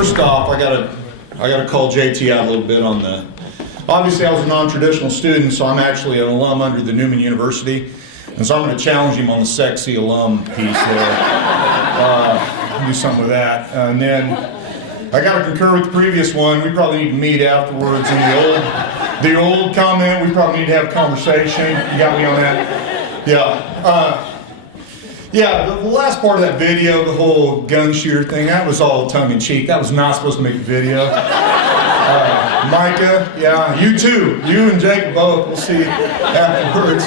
First off, I gotta call JT out a little bit on the. Obviously, I was a non-traditional student, so I'm actually an alum under the Newman University, and so I'm going to challenge him on the sexy alum piece there. Do something with that, and then I got to concur with the previous one. We probably need to meet afterwards. And the old comment, we probably need to have a conversation. You got me on that? Yeah. Yeah, the last part of that video, the whole gun shooter thing, that was all tongue-in-cheek. That was not supposed to make a video. Micah, yeah, you too. You and Jake both. We'll see afterwards.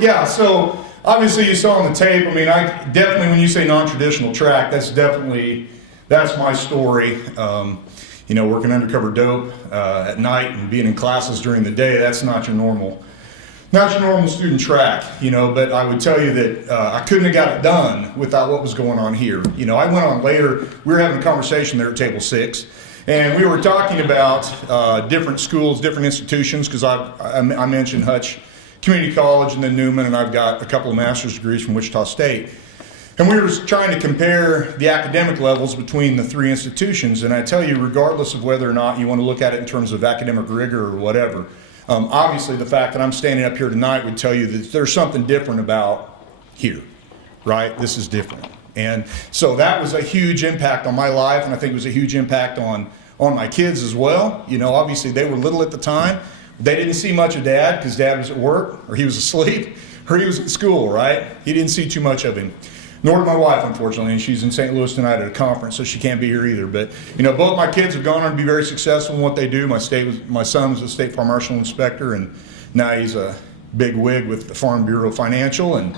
Yeah, so obviously you saw on the tape, I mean, I definitely, when you say non-traditional track, that's my story. You know, working undercover dope at night and being in classes during the day, that's not your normal student track, you know, but I would tell you that I couldn't have got it done without what was going on here. You know, I went on later, we were having a conversation there at table 6, and we were talking about different schools, different institutions, because I mentioned Hutch Community College and then Newman, and I've got a couple of master's degrees from Wichita State. And we were trying to compare the academic levels between the three institutions, and I tell you, regardless of whether or not you want to look at it in terms of academic rigor or whatever, obviously the fact that I'm standing up here tonight would tell you that there's something different about here, right? This is different. And so that was a huge impact on my life, and I think it was a huge impact on my kids as well. You know, obviously they were little at the time. They didn't see much of Dad because Dad was at work, or he was asleep, or he was at school, right? He didn't see too much of him. Nor did my wife, unfortunately, and she's in St. Louis tonight at a conference, so she can't be here either. But, you know, both my kids have gone on to be very successful in what they do. My son was a state farm marshal inspector, and now he's a big wig with the Farm Bureau Financial. And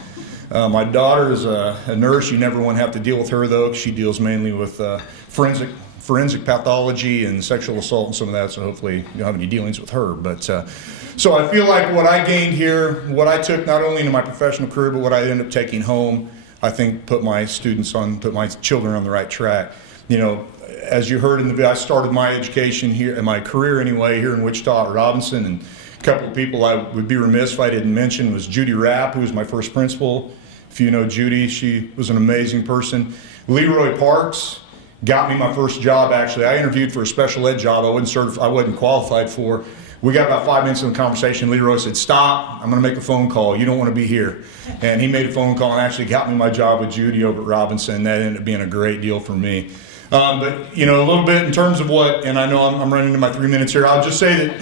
my daughter is a nurse. You never want to have to deal with her, though, because she deals mainly with forensic pathology and sexual assault and some of that, so hopefully you don't have any dealings with her. But so I feel like what I gained here, what I took not only into my professional career, but what I ended up taking home, I think put my children on the right track. You know, as you heard in the video, I started my education here, and my career anyway, here in Wichita at Robinson, and a couple of people I would be remiss if I didn't mention was Judy Rapp, who was my first principal. If you know Judy, she was an amazing person. Leroy Parks got me my first job, actually. I interviewed for a special ed job I wasn't qualified for. We got about 5 minutes in the conversation. Leroy said, "Stop, I'm gonna make a phone call. You don't wanna be here." And he made a phone call and actually got me my job with Judy over at Robinson. That ended up being a great deal for me. But, you know, a little bit in terms of what, and I know I'm running into my 3 minutes here, I'll just say that,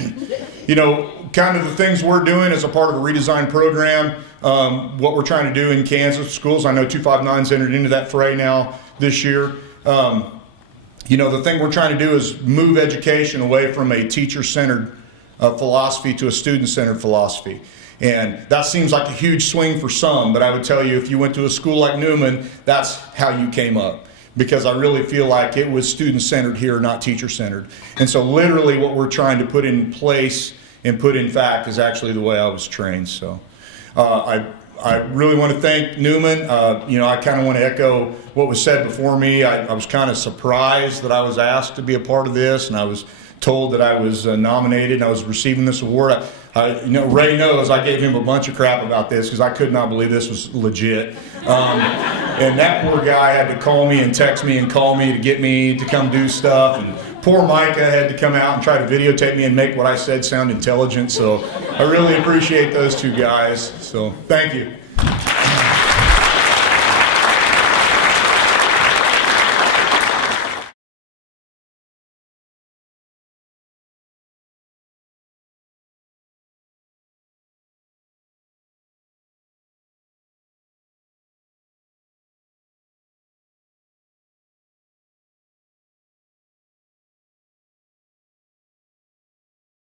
you know, kind of the things we're doing as a part of a redesigned program, what we're trying to do in Kansas schools. I know 259's entered into that fray now this year. You know, the thing we're trying to do is move education away from a teacher-centered philosophy to a student-centered philosophy. And that seems like a huge swing for some, but I would tell you if you went to a school like Newman, that's how you came up. Because I really feel like it was student-centered here, not teacher-centered. And so literally what we're trying to put in place and put in fact is actually the way I was trained. So I really want to thank Newman. You know, I kind of want to echo what was said before me. I was kind of surprised that I was asked to be a part of this, and I was told that I was nominated and I was receiving this award. You know, Ray knows I gave him a bunch of crap about this because I could not believe this was legit. And that poor guy had to call me and text me and call me to get me to come do stuff. And poor Micah had to come out and try to videotape me and make what I said sound intelligent. So I really appreciate those two guys. So thank you.